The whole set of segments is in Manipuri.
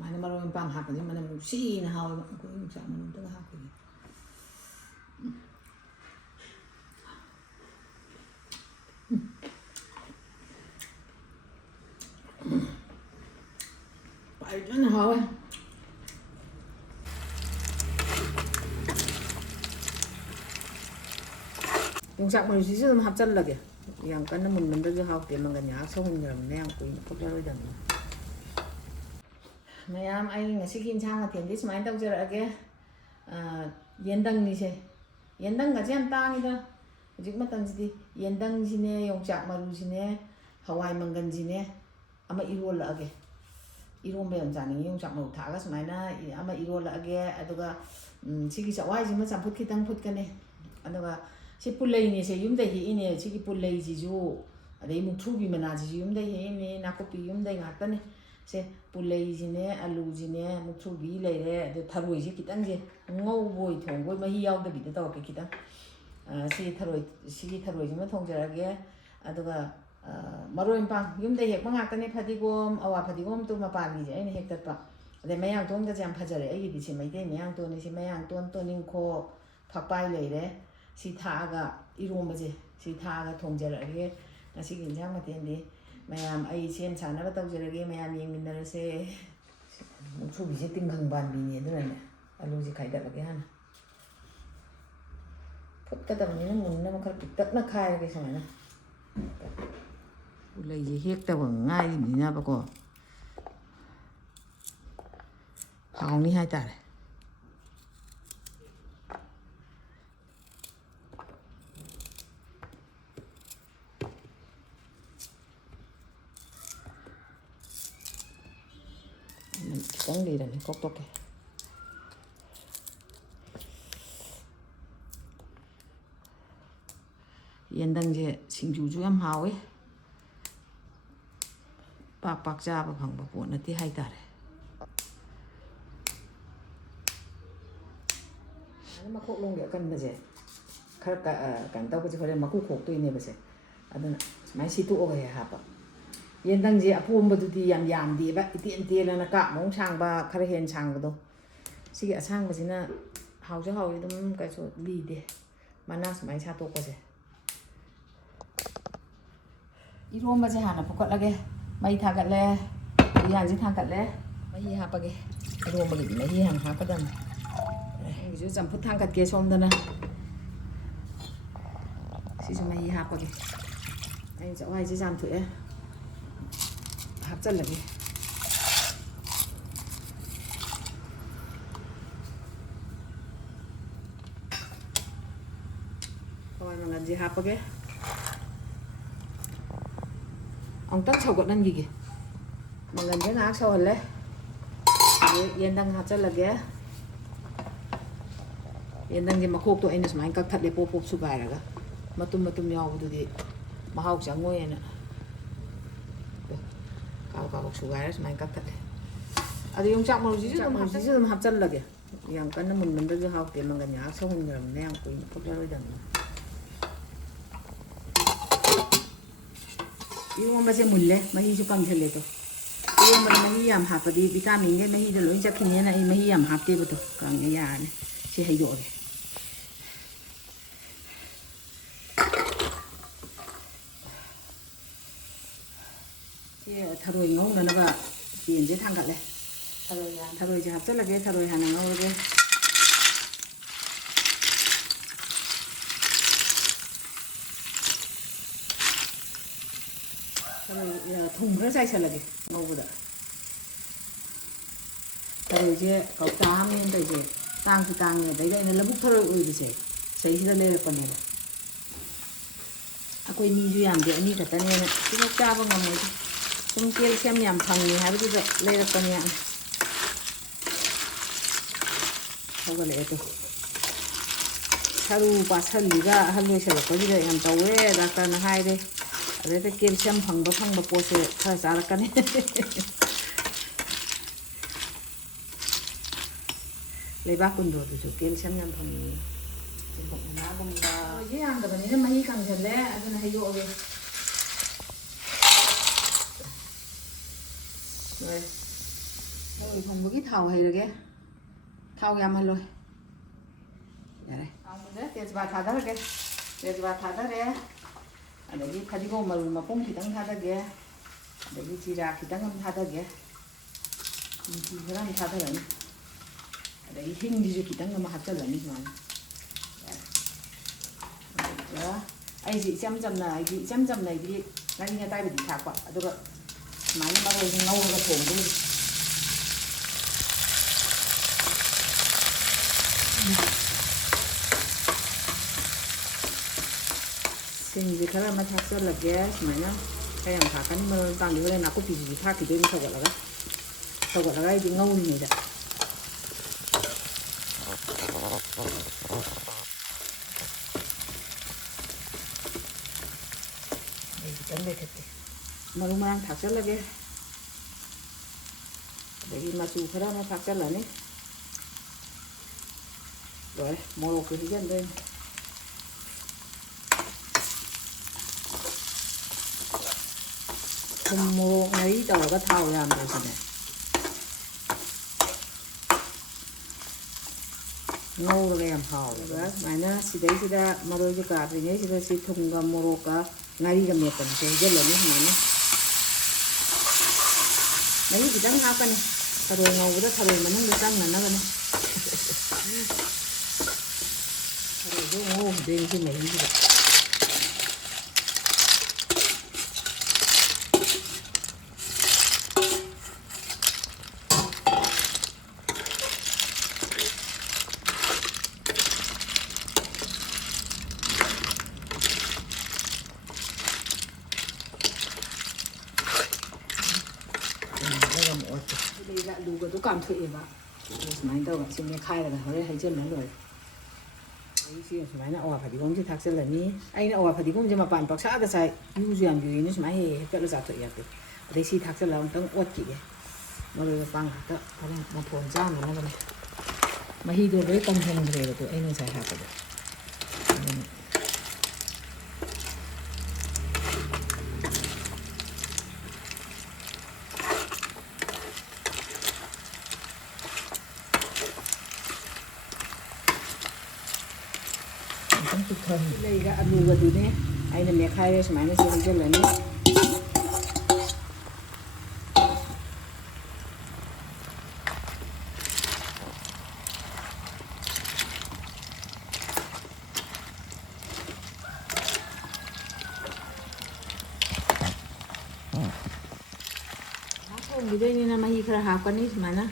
ꯁꯨꯃꯥꯏꯅ ꯃꯔꯣꯏ ꯃꯄꯥꯡ ꯍꯥꯞꯄꯗꯤ ꯃꯅꯝ ꯅꯨꯡꯁꯤꯅ ꯍꯥꯎꯋꯦꯕ ꯑꯩꯈꯣꯏ ꯌꯣꯡꯆꯥꯛ ꯃꯔꯨꯗꯒ ꯍꯥꯞꯄꯒꯤ ꯐꯖꯅ ꯍꯥꯎꯋꯦ ꯌꯣꯡꯆꯥꯛ ꯃꯔꯨꯁꯤꯁꯨ ꯑꯗꯨꯝ ꯍꯥꯞꯆꯜꯂꯒꯦ ꯌꯥꯝ ꯀꯟꯅ ꯃꯨꯟꯕꯗꯁꯨ ꯍꯥꯎꯇꯦ ꯃꯪꯒꯟ ꯉꯥꯏꯍꯥꯛ ꯁꯧꯍꯟꯈ꯭ꯔꯕꯅꯤꯅ ꯌꯥꯝ ꯀꯨꯏꯅ ꯐꯨꯠꯂꯔꯣꯏꯗꯕꯅꯤꯅ ꯃꯌꯥꯝ ꯑꯩ ꯉꯁꯤꯒꯤ ꯏꯟꯁꯥꯡ ꯃꯊꯦꯜꯗꯤ ꯁꯨꯃꯥꯏꯅ ꯇꯧꯖꯔꯛꯑꯒꯦ ꯌꯦꯟꯗꯪꯅꯤꯁꯦ ꯌꯦꯟꯗꯪꯒꯁꯦ ꯌꯥꯝ ꯇꯥꯡꯉꯤꯗ ꯍꯧꯖꯤꯛ ꯃꯇꯝꯁꯤꯗꯤ ꯌꯦꯟꯗꯪꯁꯤꯅꯦ ꯌꯣꯡꯆꯥꯛ ꯃꯔꯨꯁꯤꯅꯦ ꯍꯋꯥꯏ ꯃꯪꯒꯟꯁꯤꯅꯦ ꯑꯃ ꯏꯔꯣꯜꯂꯛꯑꯒꯦ ꯏꯔꯣꯟꯕ ꯌꯥꯝ ꯆꯥꯅꯤꯡꯉꯤ ꯌꯣꯡꯆꯥꯛ ꯃꯔꯨ ꯊꯥꯛꯑꯒ ꯁꯨꯃꯥꯏꯅ ꯑꯃ ꯏꯔꯣꯜꯂꯛꯑꯒꯦ ꯑꯗꯨꯒ ꯁꯤꯒꯤ ꯆꯛꯋꯥꯏꯁꯤꯃ ꯆꯝꯐꯨꯠ ꯈꯤꯇꯪ ꯐꯨꯠꯀꯅꯤ ꯑꯗꯨꯒ ꯁꯤ ꯄꯨꯜꯂꯩꯅꯦꯁꯦ ꯌꯨꯝꯗ ꯍꯦꯛꯏꯅꯦ ꯁꯤꯒꯤ ꯄꯨꯜꯂꯩꯁꯤꯁꯨ ꯑꯗꯩ ꯃꯨꯛꯊ꯭ꯔꯨꯕꯤ ꯃꯅꯥꯁꯤꯁꯨ ꯌꯨꯝꯗ ꯍꯦꯛꯏꯅꯦ ꯅꯥꯀꯨꯞꯄꯤ ꯌꯨꯝꯗꯩ ꯉꯥꯛꯇꯅꯦ ꯁꯦ ꯄꯨꯜꯂꯩꯁꯤꯅꯦ ꯑꯂꯨꯁꯤꯅꯦ ꯃꯨꯛꯊ꯭ꯔꯨꯕꯤ ꯂꯩꯔꯦ ꯑꯗꯨ ꯊꯔꯣꯏꯁꯦ ꯈꯤꯇꯪꯁꯦ ꯉꯧꯕꯣꯏ ꯊꯣꯡꯕꯣꯏ ꯃꯍꯤ ꯌꯥꯎꯗꯕꯤꯗ ꯇꯧꯔꯛꯀꯦ ꯈꯤꯇꯪ ꯁꯤꯒꯤ ꯊꯔꯣꯏꯁꯤꯃ ꯊꯣꯡꯖꯔꯒꯦ ꯑꯗꯨꯒ ꯃꯔꯣꯏ ꯃꯄꯥꯡ ꯌꯨꯝꯗ ꯍꯦꯛꯄ ꯉꯥꯛꯇꯅꯦ ꯐꯗꯤꯒꯣꯝ ꯑꯋꯥ ꯐꯗꯤꯒꯣꯝꯗꯣ ꯃꯄꯥꯟꯒꯤꯁꯦ ꯑꯩꯅ ꯍꯦꯛꯇꯠꯄ ꯑꯗꯩ ꯃꯌꯥꯡꯇꯣꯟꯒꯁꯦ ꯌꯥꯝ ꯐꯖꯔꯦ ꯑꯩꯒꯤꯗꯤ ꯁꯤ ꯃꯩꯇꯩ ꯃꯌꯥꯡꯇꯣꯟꯅꯤ ꯁꯤ ꯃꯌꯥꯡꯇꯣꯟ ꯇꯣꯅꯤꯡꯈꯣꯛ ꯐꯛꯄꯥꯏ ꯂꯩꯔꯦ ꯁꯤ ꯊꯥꯛꯑꯒ ꯏꯔꯣꯝꯕꯁꯦ ꯁꯤ ꯊꯥꯛꯑꯒ ꯊꯣꯡꯖꯔꯛꯑꯒꯦ ꯉꯁꯤꯒꯤ ꯏꯟꯁꯥꯡ ꯃꯊꯦꯜꯗꯤ ꯃꯌꯥꯝ ꯑꯩ ꯁꯦꯝ ꯁꯥꯅꯕ ꯇꯧꯖꯔꯒꯦ ꯃꯌꯥꯝ ꯌꯦꯡꯃꯤꯟꯅꯔꯁꯦ ꯃꯨꯛꯊ꯭ꯔꯨꯕꯤꯁꯦ ꯇꯤꯡꯈꯪ ꯄꯥꯟꯕꯤꯅꯤ ꯑꯗꯨꯅꯅꯦ ꯑꯂꯨꯁꯦ ꯈꯥꯏꯗꯠꯂꯒꯦ ꯍꯥꯟꯅ ꯐꯨꯠꯀꯗꯕꯅꯤꯅ ꯃꯨꯟꯅꯕ ꯈꯔ ꯄꯤꯛꯇꯛꯅ ꯈꯥꯏꯔꯒꯦ ꯁꯨꯃꯥꯏꯅ ꯄꯨꯜꯂꯩꯁꯦ ꯍꯦꯛꯇꯕ ꯉꯥꯏꯔꯤꯕꯅꯤꯅꯕꯀꯣ ꯍꯥꯎꯅꯤ ꯍꯥꯏꯇꯥꯔꯦ ꯈꯤꯇꯪ ꯂꯤꯔꯅꯤ ꯀꯣꯛꯇꯣꯛꯀꯦ ꯌꯦꯟꯗꯪꯁꯦ ꯁꯤꯡꯖꯨꯁꯨ ꯌꯥꯝ ꯍꯥꯎꯋꯤ ꯄꯥꯛ ꯄꯥꯛ ꯆꯥꯕ ꯐꯪꯕ ꯄꯣꯠ ꯅꯠꯇꯦ ꯍꯥꯏꯇꯥꯔꯦ ꯃꯈꯣꯛꯂꯣꯝꯒꯤ ꯑꯀꯟꯕꯁꯦ ꯈꯔ ꯀꯩꯅꯣ ꯇꯧꯕꯁꯦ ꯍꯣꯔꯦꯟ ꯃꯀꯨ ꯈꯣꯛꯇꯣꯏꯅꯦꯕꯁꯦ ꯑꯗꯨꯅ ꯁꯨꯃꯥꯏꯅ ꯁꯤꯠꯇꯣꯛꯑꯒ ꯍꯦꯛ ꯍꯥꯞꯄ ꯌꯦꯟꯗꯪꯁꯦ ꯑꯄꯣꯝꯕꯗꯨꯗꯤ ꯌꯥꯝ ꯌꯥꯝꯗꯦꯕ ꯏꯇꯦꯟ ꯇꯦꯜꯂꯅ ꯀꯥꯞꯃꯨꯛ ꯁꯥꯡꯕ ꯈꯔ ꯍꯦꯟꯅ ꯁꯥꯡꯕꯗꯣ ꯁꯤꯒꯤ ꯑꯁꯥꯡꯕꯁꯤꯅ ꯍꯥꯎꯁꯨ ꯍꯥꯎꯋꯤ ꯑꯗꯨꯝ ꯀꯩꯁꯨ ꯂꯤꯗꯦ ꯃꯅꯥ ꯁꯨꯃꯥꯏꯅ ꯁꯥꯠꯇꯣꯛꯄꯁꯦ ꯏꯔꯣꯝꯕꯁꯦ ꯍꯥꯟꯅ ꯐꯨꯠꯀꯠꯂꯒꯦ ꯃꯩ ꯊꯥꯒꯠꯂꯦ ꯎꯌꯥꯟꯁꯦ ꯊꯥꯡꯒꯠꯂꯦ ꯃꯍꯤ ꯍꯥꯞꯄꯒꯦ ꯏꯔꯣꯝꯕꯒꯤꯗꯤ ꯃꯍꯤ ꯍꯥꯟꯅ ꯍꯥꯞꯀꯗꯕꯅꯤ ꯑꯩꯒꯤꯁꯨ ꯆꯝꯐꯨꯠ ꯊꯥꯡꯒꯠꯀꯦ ꯁꯣꯝꯗꯅ ꯁꯤꯁꯨ ꯃꯍꯤ ꯍꯥꯞꯄꯒꯦ ꯑꯩꯅ ꯆꯛꯋꯥꯏꯁꯦ ꯆꯥꯝꯊꯣꯛꯑꯦ ꯍꯥꯞꯆꯜꯂꯒꯦ ꯍꯋꯥꯏ ꯃꯪꯒꯟꯁꯦ ꯍꯥꯞꯄꯒꯦ ꯑꯃꯨꯛꯇꯪ ꯁꯧꯒꯠꯍꯟꯈꯤꯒꯦ ꯃꯪꯒꯟꯁꯦ ꯉꯥꯏꯍꯥꯛ ꯁꯧꯍꯜꯂꯦ ꯌꯦꯟꯗꯪ ꯍꯥꯞꯆꯜꯂꯒꯦ ꯌꯦꯟꯗꯪꯁꯦ ꯃꯈꯣꯛꯇꯣ ꯑꯩꯅ ꯁꯨꯃꯥꯏꯅ ꯀꯛꯊꯠꯂꯦ ꯄꯣꯞ ꯄꯣꯞ ꯁꯨꯒꯥꯏꯔꯒ ꯃꯇꯨꯝ ꯃꯇꯨꯝ ꯌꯥꯎꯕꯗꯨꯗꯤ ꯃꯍꯥꯎ ꯆꯪꯉꯣꯏꯅ ꯀꯥꯕꯛ ꯀꯥꯕꯛ ꯁꯨꯒꯥꯏꯔ ꯁꯨꯃꯥꯏꯅ ꯀꯛꯊꯠꯂꯦ ꯑꯗꯣ ꯌꯣꯡꯆꯥꯛ ꯃꯔꯨꯁꯤꯁꯨ ꯑꯗꯨꯝ ꯍꯥꯞꯆꯜꯂꯒꯦ ꯌꯥꯝ ꯀꯟꯅ ꯃꯨꯟꯕꯗꯁꯨ ꯍꯥꯎꯇꯦ ꯃꯪꯒꯟ ꯉꯥꯏꯍꯥꯛ ꯁꯧꯍꯟꯈ꯭ꯔꯕꯅꯤꯅ ꯌꯥꯝ ꯀꯨꯏꯅ ꯐꯨꯠꯂꯔꯣꯏꯗꯕꯅꯤꯅ ꯏꯔꯣꯝꯕꯁꯦ ꯃꯨꯜꯂꯦ ꯃꯍꯤꯁꯨ ꯀꯪꯁꯜꯂꯦꯗꯣ ꯏꯔꯣꯝꯕꯗ ꯃꯍꯤ ꯌꯥꯝ ꯍꯥꯞꯄꯗꯤ ꯚꯤꯇꯥꯃꯤꯟꯒꯤ ꯃꯍꯤꯗꯣ ꯂꯣꯏ ꯆꯠꯈꯤꯅꯦꯅ ꯑꯩ ꯃꯍꯤ ꯌꯥꯝ ꯍꯥꯞꯇꯦꯕꯗꯣ ꯀꯪꯉꯦ ꯌꯥꯔꯅꯤ ꯁꯤ ꯍꯩꯗꯣꯛꯑꯒꯦ ꯁꯤ ꯊꯔꯣꯏ ꯉꯧꯅꯅꯕ ꯄꯦꯟꯁꯦ ꯊꯥꯡꯒꯠꯂꯦ ꯊꯔꯣꯏꯁꯦ ꯍꯥꯞꯆꯜꯂꯒꯦ ꯊꯔꯣꯏ ꯍꯥꯟꯅ ꯉꯧꯔꯒꯦ ꯊꯨꯝ ꯈꯔ ꯆꯥꯏꯁꯜꯂꯒꯦ ꯉꯧꯕꯗ ꯊꯔꯣꯏꯁꯦ ꯀꯧꯇꯥ ꯑꯃꯅꯦ ꯇꯧꯔꯤꯁꯦ ꯇꯥꯡꯁꯨ ꯇꯥꯡꯉꯦ ꯑꯗꯩꯗ ꯑꯩꯅ ꯂꯧꯕꯨꯛ ꯊꯔꯣꯏ ꯑꯣꯏꯕꯁꯦ ꯁꯤꯗꯩꯁꯤꯗ ꯂꯩꯔꯛꯄꯅꯦꯕ ꯑꯩꯈꯣꯏ ꯃꯤꯁꯨ ꯌꯥꯝꯗꯦ ꯑꯅꯤ ꯈꯛꯇꯅꯦꯅ ꯁꯤꯃ ꯆꯥꯕ ꯉꯝꯃꯣꯏꯗ ꯁꯨꯝ ꯀꯦꯜꯁꯤꯌꯝ ꯌꯥꯝ ꯐꯪꯉꯦ ꯍꯥꯏꯕꯗꯨꯗ ꯂꯩꯔꯛꯄꯅꯦ ꯍꯧꯒꯠꯂꯛꯑꯦ ꯇꯣ ꯁꯔꯨ ꯄꯥꯁꯜꯂꯤꯒ ꯑꯍꯜ ꯑꯣꯏꯁꯜꯂꯛꯄꯁꯤꯗ ꯌꯥꯝ ꯇꯧꯋꯦ ꯗꯥꯛꯇꯔꯅ ꯍꯥꯏꯔꯦ ꯑꯗꯩꯗ ꯀꯦꯜꯁꯤꯌꯝ ꯐꯪꯕ ꯄꯣꯠꯁꯦ ꯈꯔ ꯆꯥꯔꯛꯀꯅꯤ ꯂꯩꯕꯥꯛ ꯀꯨꯟꯗꯣꯗꯨꯁꯨ ꯀꯦꯜꯁꯤꯌꯝ ꯌꯥꯝ ꯐꯪꯉꯤ ꯃꯅꯥꯒꯨꯝꯕ ꯊꯔꯣꯏꯁꯦ ꯌꯥꯝꯗꯕꯅꯤꯅ ꯃꯍꯤ ꯀꯪꯁꯜꯂꯦ ꯑꯗꯨꯅ ꯍꯩꯗꯣꯛꯑꯒꯦ ꯍꯋꯥꯏ ꯊꯣꯡꯕꯒꯤ ꯊꯥꯎ ꯍꯩꯔꯒꯦ ꯊꯥꯎ ꯌꯥꯝꯍꯜꯂꯣꯏ ꯌꯥꯔꯦ ꯊꯥꯎꯁꯦ ꯇꯦꯖꯄꯥꯠ ꯊꯥꯗꯔꯒꯦ ꯇꯦꯖꯄꯥꯠ ꯊꯥꯗꯔꯦ ꯑꯗꯒꯤ ꯐꯗꯤꯒꯣꯝ ꯃꯔꯨ ꯃꯄꯨꯝ ꯈꯤꯇꯪ ꯊꯥꯗꯒꯦ ꯑꯗꯒꯤ ꯖꯤꯔꯥ ꯈꯤꯇꯪ ꯑꯃ ꯊꯥꯗꯒꯦ ꯃꯆꯨ ꯈꯔ ꯑꯃ ꯊꯥꯗꯔꯅꯤ ꯑꯗꯒꯤ ꯍꯤꯡꯁꯤꯁꯨ ꯈꯤꯇꯪ ꯑꯃ ꯍꯥꯞꯆꯤꯜꯂꯅꯤ ꯁꯨꯃꯥꯏꯅ ꯑꯗꯨꯒ ꯑꯩꯁꯦ ꯏꯆꯝ ꯆꯝꯅ ꯑꯩꯗꯤ ꯉꯥꯔꯤ ꯉꯇꯥꯏꯕꯨꯗꯤ ꯊꯥꯛꯄ ꯑꯗꯨꯒ ꯁꯨꯃꯥꯏꯅ ꯃꯔꯣꯏꯁꯦ ꯉꯧꯔꯒ ꯊꯣꯡꯗꯣꯏꯅꯤ ꯁꯤꯡꯁꯦ ꯈꯔ ꯑꯃ ꯊꯥꯛꯆꯜꯂꯒꯦ ꯁꯨꯃꯥꯏꯅ ꯈꯔ ꯌꯥꯝ ꯊꯥꯛꯀꯅꯤ ꯃꯔꯣꯏ ꯃꯄꯥꯡꯗꯤ ꯍꯣꯔꯦꯟ ꯅꯥꯀꯨꯞꯄꯤꯁꯤꯁꯨ ꯊꯥꯛꯈꯤꯗꯣꯏꯅꯤ ꯁꯧꯒꯠꯂꯒ ꯑꯩꯗꯤ ꯉꯧꯔꯤꯉꯩꯗ ꯑꯩ ꯈꯤꯇꯪ ꯂꯩꯈꯠꯀꯦ ꯃꯔꯨ ꯃꯔꯥꯡ ꯊꯥꯛꯆꯜꯂꯒꯦ ꯑꯗꯒꯤ ꯃꯆꯨ ꯈꯔ ꯑꯃ ꯊꯥꯛꯆꯜꯂꯅꯤ ꯂꯣꯏꯔꯦ ꯃꯣꯔꯣꯛꯁꯨ ꯍꯩꯖꯤꯟꯗꯣꯏꯅꯤ ꯊꯨꯝ ꯃꯣꯔꯣꯛ ꯉꯥꯔꯤ ꯇꯧꯔꯒ ꯊꯥꯎ ꯌꯥꯝꯗ꯭ꯔꯁꯨꯅꯦ ꯉꯧꯔꯒ ꯌꯥꯝ ꯍꯥꯎꯋꯦꯕ ꯁꯨꯃꯥꯏꯅ ꯁꯤꯗꯩꯁꯤꯗ ꯃꯔꯣꯏꯁꯦ ꯀꯥꯗ꯭ꯔꯤꯉꯩꯁꯤꯗ ꯁꯤ ꯊꯨꯝꯒ ꯃꯣꯔꯣꯛꯀ ꯉꯥꯔꯤꯒ ꯃꯦꯠꯄꯁꯦ ꯍꯩꯖꯤꯜꯂꯅꯤ ꯁꯨꯃꯥꯏꯅ ꯃꯍꯤ ꯈꯤꯇꯪ ꯍꯥꯞꯀꯅꯤ ꯊꯔꯣꯏ ꯉꯧꯕꯗ ꯊꯔꯣꯏ ꯃꯅꯨꯡꯗ ꯆꯪꯅꯅꯕꯅꯦ ꯊꯔꯣꯏꯁꯨ ꯉꯧꯈꯤꯗꯣꯏꯅꯤ ꯁꯤ ꯃꯍꯤꯁꯤꯗ ꯁꯤꯗꯩꯗ ꯑꯂꯨꯒꯗꯣ ꯀꯥꯝꯊꯣꯛꯑꯦꯕ ꯁꯨꯃꯥꯏꯅ ꯇꯧꯔꯒ ꯁꯤ ꯃꯦꯠꯈꯥꯏꯔꯒ ꯍꯣꯔꯦꯟ ꯍꯩꯖꯤꯜꯂ ꯂꯣꯏꯔꯦ ꯑꯩꯁꯤ ꯁꯨꯃꯥꯏꯅ ꯑꯋꯥ ꯐꯗꯤꯒꯣꯝꯁꯦ ꯊꯥꯛꯆꯤꯜꯂꯅꯤ ꯑꯩꯅ ꯑꯋꯥ ꯐꯗꯤꯒꯣꯝꯁꯦ ꯃꯄꯥꯟ ꯄꯛꯁꯥꯗ ꯆꯥꯏ ꯌꯨꯁꯨ ꯌꯥꯝ ꯌꯨꯏꯅ ꯁꯨꯃꯥꯏꯅ ꯍꯦꯛ ꯍꯦꯛꯇꯠꯂ ꯆꯥꯊꯣꯛꯑꯦ ꯌꯥꯗꯦ ꯑꯗꯩ ꯁꯤ ꯊꯥꯛꯆꯤꯜꯂꯒ ꯑꯃꯨꯛꯇꯪ ꯑꯣꯠꯈꯤꯒꯦ ꯃꯔꯣꯏ ꯃꯄꯥꯡ ꯉꯥꯛꯇ ꯍꯣꯔꯦꯟ ꯃꯐꯣꯟ ꯆꯥꯅꯅꯕꯅꯦ ꯃꯍꯤꯗꯣ ꯂꯣꯏ ꯀꯪꯍꯟꯈ꯭ꯔꯦꯕꯗꯣ ꯑꯩꯅ ꯉꯁꯥꯏ ꯍꯥꯞꯄꯗꯣ ꯂꯩꯒ ꯑꯂꯨꯒꯗꯨꯅꯦ ꯑꯩꯅ ꯃꯦꯠꯈꯥꯏꯔꯦ ꯁꯨꯃꯥꯏꯅ ꯁꯤ ꯍꯩꯖꯤꯜꯂꯅꯤ ꯊꯣꯡꯈꯤꯗꯣꯏꯅꯤꯅ ꯃꯍꯤ ꯈꯔ ꯍꯥꯞꯀꯅꯤ ꯁꯨꯃꯥꯏꯅ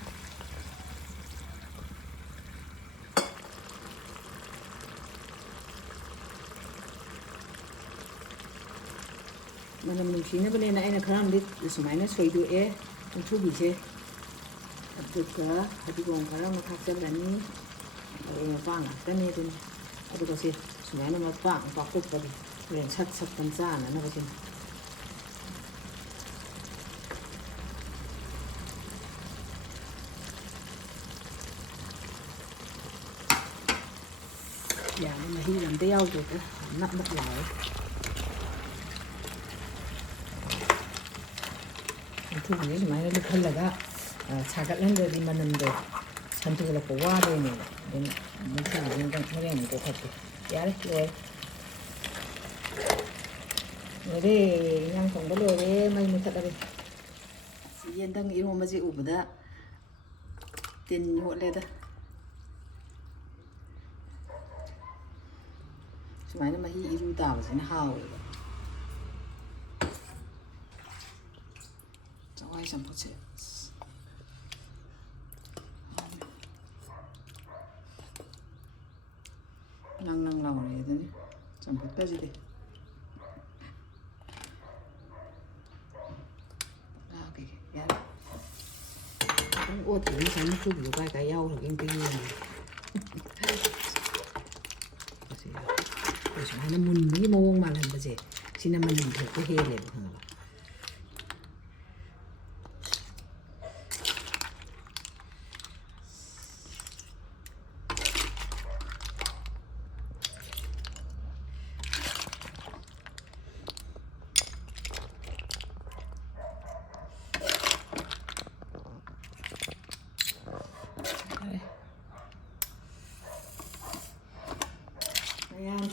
ꯃꯅꯝ ꯅꯨꯡꯁꯤꯅꯕꯅꯦꯅ ꯑꯩꯅ ꯈꯔ ꯑꯃꯗꯤ ꯁꯨꯃꯥꯏꯅ ꯁꯣꯏꯗꯣꯛꯑꯦ ꯃꯨꯛꯊ꯭ꯔꯨꯕꯤꯁꯦ ꯑꯗꯨꯒ ꯐꯗꯤꯒꯣꯝ ꯈꯔ ꯑꯃ ꯊꯥꯛꯆꯤꯜꯂꯅꯤ ꯃꯔꯣꯏ ꯃꯄꯥꯡ ꯉꯥꯛꯇꯅꯦ ꯑꯗꯨꯅꯤ ꯑꯗꯨꯒ ꯁꯤ ꯁꯨꯃꯥꯏꯅ ꯃꯄꯥꯡ ꯄꯥꯛꯊꯣꯛꯄꯒꯤ ꯍꯣꯔꯦꯟ ꯁꯠ ꯁꯠꯇꯅ ꯆꯥꯅꯅꯕ ꯁꯤꯅꯤ ꯌꯥꯝꯅ ꯃꯍꯤ ꯑꯝꯇ ꯌꯥꯎꯗꯦꯗ ꯅꯞ ꯅꯞ ꯂꯥꯎꯋꯦ ꯃꯨꯛꯊ꯭ꯔꯨꯕꯤꯁꯦ ꯁꯨꯃꯥꯏꯅ ꯂꯨꯞꯍꯜꯂꯒ ꯁꯥꯒꯠꯍꯟꯗ꯭ꯔꯗꯤ ꯃꯅꯝꯗꯣ ꯁꯟꯇꯣꯛꯂꯛꯄ ꯋꯥꯗꯣꯏꯅꯦꯕ ꯑꯗꯨꯅ ꯃꯨꯛꯊ꯭ꯔꯨꯕꯤꯁꯦ ꯑꯃꯨꯛꯇꯪ ꯍꯣꯔꯦꯟ ꯑꯃꯨꯛ ꯀꯣꯛꯈꯠꯀꯦ ꯌꯥꯔꯦ ꯂꯣꯏꯔꯦ ꯂꯣꯏꯔꯦ ꯏꯟꯖꯥꯡ ꯊꯣꯡꯕ ꯂꯣꯏꯔꯦ ꯃꯩ ꯃꯨꯊꯠꯂꯒꯦ ꯌꯦꯟꯗꯪ ꯏꯔꯣꯟꯕꯁꯦ ꯎꯕꯗ ꯇꯤꯟ ꯌꯣꯠꯂꯦꯗ ꯁꯨꯃꯥꯏꯅ ꯃꯍꯤ ꯏꯔꯨ ꯇꯥꯕꯁꯤꯅ ꯍꯥꯎꯋꯦꯕ ꯆꯋꯥꯏ ꯆꯝꯐꯨꯠꯁꯦ ꯅꯪ ꯅꯪ ꯂꯥꯎꯔꯦ ꯑꯗꯨꯅꯤ ꯆꯝꯐꯨꯠꯀꯁꯤꯗꯤ ꯌꯥꯔꯦ ꯑꯗꯨꯝ ꯑꯣꯠꯈꯤꯕ ꯉꯁꯥꯏ ꯃꯨꯛꯊ꯭ꯔꯨꯕꯤꯗꯣ ꯀꯥꯏ ꯀꯥꯏ ꯌꯥꯎꯈ꯭ꯔꯒꯦ ꯑꯝꯇ ꯌꯦꯡꯉꯦ ꯁꯨꯃꯥꯏꯅ ꯃꯨꯟꯕꯒꯤ ꯃꯑꯣꯡ ꯃꯥꯜꯍꯟꯕꯁꯦ ꯁꯤꯅ ꯃꯅꯝ ꯊꯣꯛꯄ ꯍꯦꯜꯂꯦꯕ ꯈꯪꯉꯕ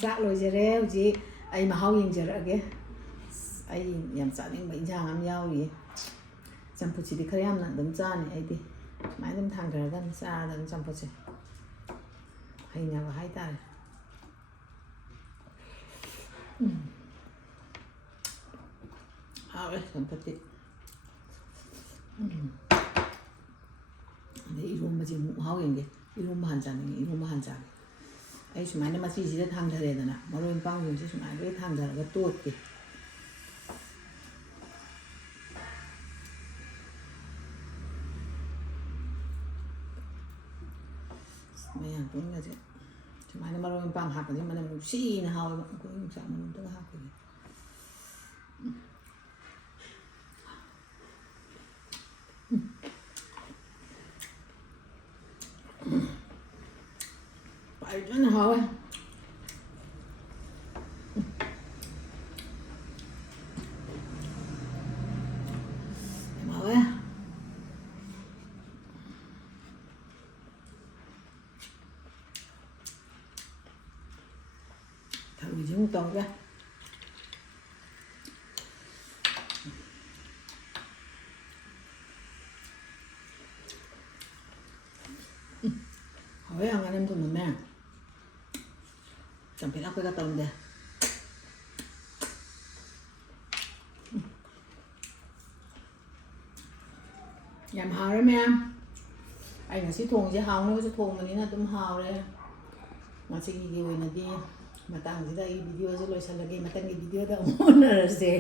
ꯆꯥꯛ ꯂꯣꯏꯖꯔꯦ ꯍꯧꯖꯤꯛ ꯑꯩ ꯃꯍꯥꯎ ꯌꯦꯡꯖꯔꯛꯑꯒꯦ ꯑꯩ ꯌꯥꯝ ꯆꯥꯅꯤꯡꯕ ꯏꯟꯖꯥꯡ ꯑꯃ ꯌꯥꯎꯔꯤꯌꯦ ꯆꯝꯐꯨꯠꯁꯤꯗꯤ ꯈꯔ ꯌꯥꯝꯅ ꯑꯗꯨꯝ ꯆꯥꯅꯤ ꯑꯩꯗꯤ ꯁꯨꯃꯥꯏꯅ ꯑꯗꯨꯝ ꯊꯥꯡꯊꯔꯒ ꯑꯗꯨꯝ ꯆꯥꯔꯗꯕꯅꯤ ꯆꯝꯐꯨꯠꯁꯦ ꯍꯩꯅꯕ ꯍꯥꯏꯇꯥꯔꯦ ꯍꯥꯎꯔꯦ ꯆꯝꯐꯨꯠꯇꯤ ꯑꯗꯩ ꯏꯔꯣꯝꯕꯁꯦ ꯑꯃꯨꯛ ꯃꯍꯥꯎ ꯌꯦꯡꯒꯦ ꯏꯔꯣꯝꯕ ꯍꯥꯟ ꯆꯥꯅꯤꯡꯉꯦ ꯏꯔꯣꯝꯕ ꯍꯥꯟ ꯆꯥꯒꯦ ꯑꯩ ꯁꯨꯃꯥꯏꯅ ꯃꯆꯤꯁꯤꯗ ꯊꯥꯡꯊꯔꯦꯗꯅ ꯃꯔꯣꯏ ꯃꯄꯥꯡꯁꯤꯡꯁꯦ ꯁꯨꯃꯥꯏꯅ ꯂꯣꯏ ꯊꯥꯡꯊꯔꯒ ꯇꯣꯠꯀꯦ ꯃꯌꯥꯝ ꯄꯨꯟꯒꯁꯦ ꯁꯨꯃꯥꯏꯅ ꯃꯔꯣꯏ ꯃꯄꯥꯡ ꯍꯥꯞꯄꯁꯦ ꯃꯅꯝ ꯅꯨꯡꯁꯤꯅ ꯍꯥꯎꯋꯦꯕ ꯑꯩꯈꯣꯏ ꯌꯣꯡꯆꯥꯛ ꯃꯔꯨꯝꯇꯒ ꯍꯥꯞꯄꯒꯤ ꯐꯖꯅ ꯍꯥꯎꯋꯦ ꯍꯥꯎꯋꯦ ꯊꯔꯣꯏꯁꯦ ꯑꯃꯨꯛ ꯇꯧꯒꯦ ꯍꯥꯎꯋꯦ ꯉꯥꯅꯝ ꯊꯣꯡꯕꯅꯦ ꯆꯝꯐꯨꯠ ꯍꯥꯞꯄꯒ ꯇꯧꯔꯝꯗꯦ ꯌꯥꯝ ꯍꯥꯎꯔꯦ ꯃꯌꯥꯝ ꯑꯩ ꯉꯁꯤ ꯊꯣꯡꯁꯦ ꯍꯥꯎꯅꯕꯁꯨ ꯊꯣꯡꯕꯅꯤꯅ ꯑꯗꯨꯝ ꯍꯥꯎꯔꯦ ꯉꯁꯤꯒꯤ ꯑꯣꯏꯅꯗꯤ ꯃꯇꯥꯡꯁꯤꯗ ꯑꯩ ꯚꯤꯗꯤꯑꯣꯁꯦ ꯂꯣꯏꯁꯤꯜꯂꯒꯦ ꯃꯊꯪꯒꯤ ꯚꯤꯗꯤꯑꯣꯗ ꯑꯃꯨꯛ ꯎꯅꯔꯁꯦ